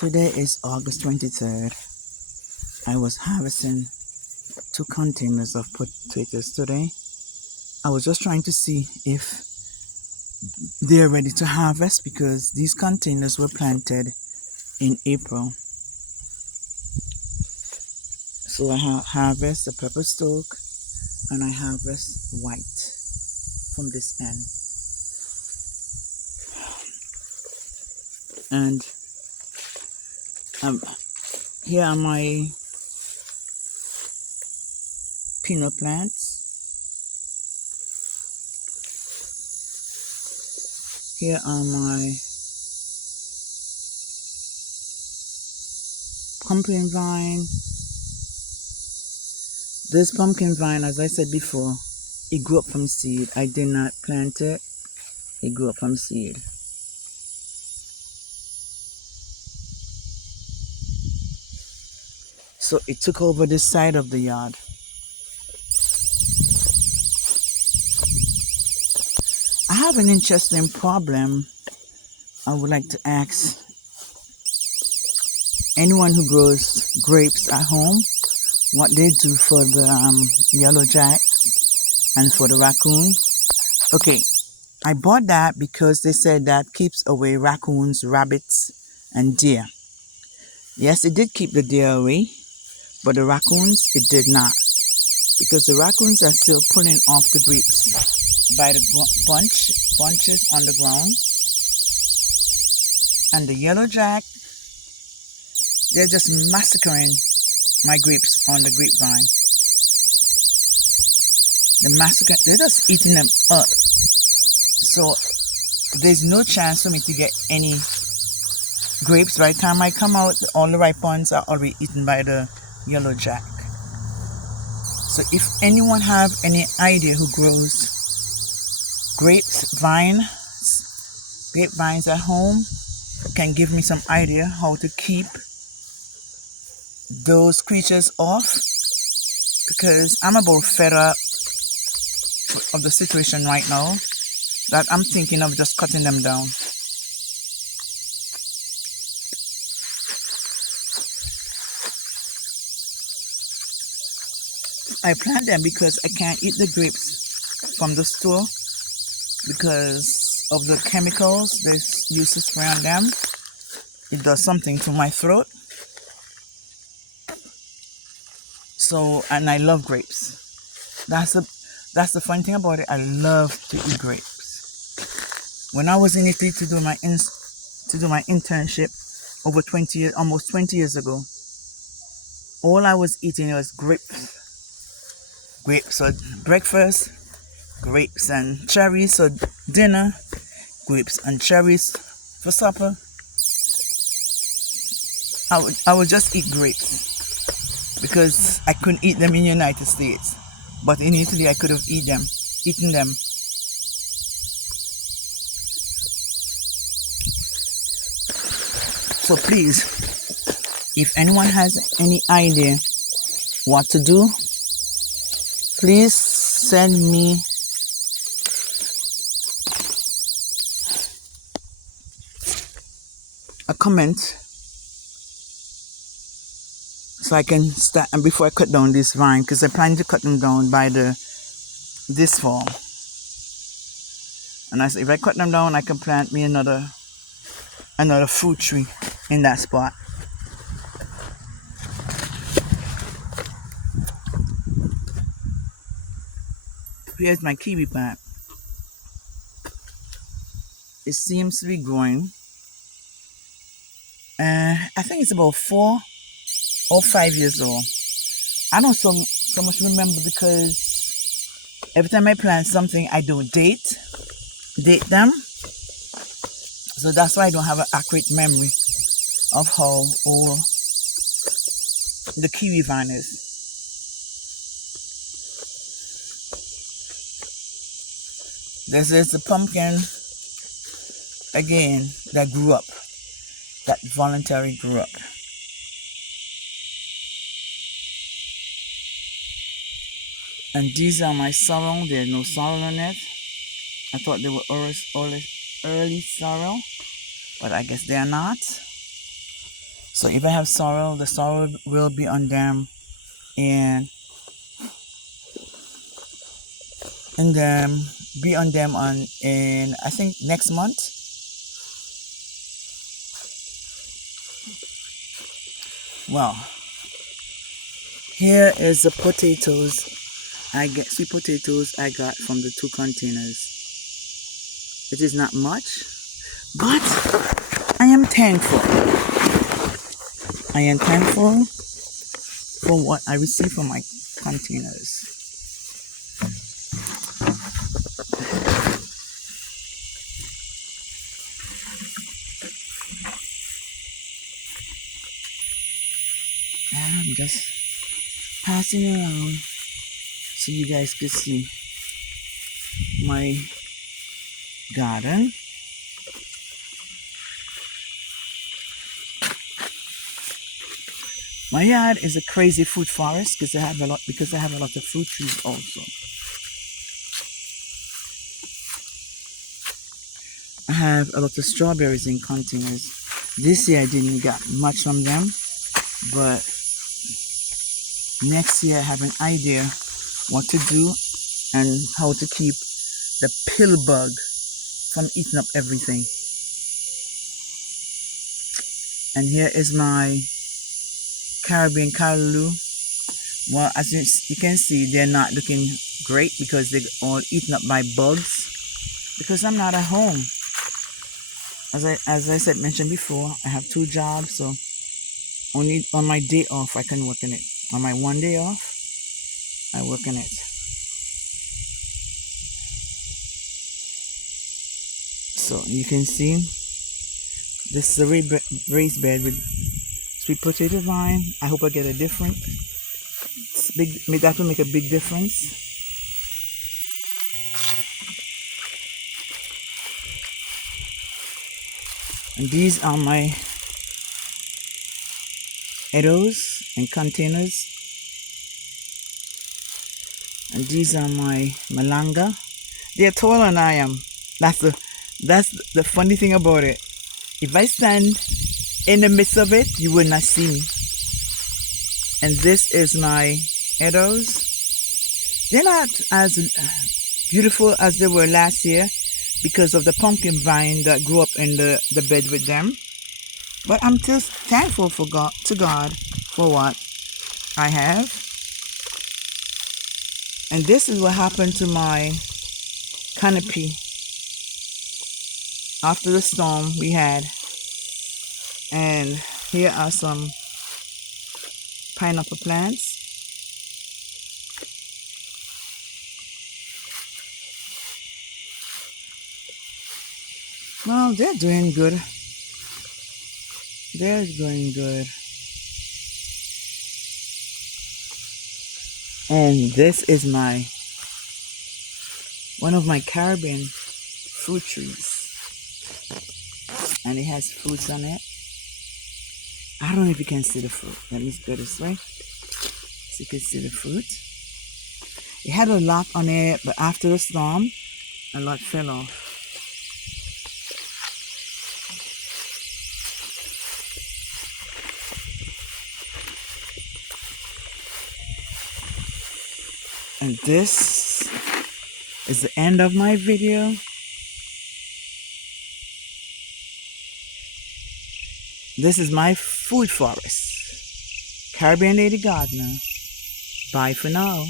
Today is August 23rd. I was harvesting 2 containers of potatoes today. I was just trying to see if they're ready to harvest because these containers were planted in April. So I harvest the pepper stalk and I harvest white from this end. And here are my peanut plants. Here are my pumpkin vine. This pumpkin vine, as I said before, it grew up from seed. I did not plant it. It grew up from seed. So it took over this side of the yard. I have an interesting problem. I would like to ask anyone who grows grapes at home what they do for the yellow jack and for the raccoon. Okay, I bought that because they said that keeps away raccoons, rabbits, and deer. Yes, it did keep the deer away, but the raccoons, it did not. Because the raccoons are still pulling off the grapes by the bunches on the ground. And the yellow jack, they're just massacring my grapes on the grapevine. They're just eating them up. So there's no chance for me to get any grapes. By the time I come out, all the ripe ones are already eaten by the yellow jack. So if anyone have any idea who grows grapevines at home, can give me some idea how to keep those creatures off, because I'm about fed up of the situation right now that I'm thinking of just cutting them down. I plant them because I can't eat the grapes from the store because of the chemicals they used to spray on them. It does something to my throat. So, and I love grapes. That's the funny thing about it. I love to eat grapes. When I was in Italy to do my internship over 20 years, almost 20 years ago, all I was eating was grapes. Grapes for breakfast, grapes and cherries for dinner, grapes and cherries for supper. I would just eat grapes because I couldn't eat them in the United States. But in Italy, I could have eaten them. So please, if anyone has any idea what to do, please send me a comment so I can start, and before I cut down this vine, because I plan to cut them down by this fall. And I said, if I cut them down, I can plant me another fruit tree in that spot. Here's my kiwi plant. It seems to be growing. I think it's about 4 or 5 years old. I don't so much remember because every time I plant something, I do date them. So that's why I don't have an accurate memory of how old the kiwi vine is. This is the pumpkin again that grew up, that voluntarily grew up. And these are my sorrel. There's no sorrel on it. I thought they were early sorrel, but I guess they are not. So if I have sorrel, the sorrel will be on them, and then be on them on in I think next month. Well, here is the potatoes I get, sweet potatoes I got from the 2 containers. It is not much, but I am thankful. I am thankful for what I receive from my containers. I'm just passing around so you guys could see my garden. My yard is a crazy fruit forest because I have a lot of fruit trees also. I have a lot of strawberries in containers. This year I didn't get much from them, but next year I have an idea what to do and how to keep the pill bug from eating up everything. And here is my Caribbean callaloo. Well, as you can see, they're not looking great because they're all eaten up by bugs because I'm not at home. As I said, mentioned before, I have 2 jobs, so only on my day off I can work in it. On my 1 day off, I work in it. So you can see this is a raised bed with sweet potato vine. I hope I get a different. That will make a big difference. And these are my Edos and containers. And these are my Malanga. They're taller than I am. That's the funny thing about it. If I stand in the midst of it, you would not see me. And this is my Edos. They're not as beautiful as they were last year because of the pumpkin vine that grew up in the bed with them. But I'm just thankful to God for what I have. And this is what happened to my canopy after the storm we had. And here are some pineapple plants. Well, they're doing good. They're doing good. And this is one of my Caribbean fruit trees. And it has fruits on it. I don't know if you can see the fruit. Let me go this way so you can see the fruit. It had a lot on it, but after the storm, a lot fell off. And this is the end of my video. This is my food forest. Caribbean Lady Gardener. Bye for now.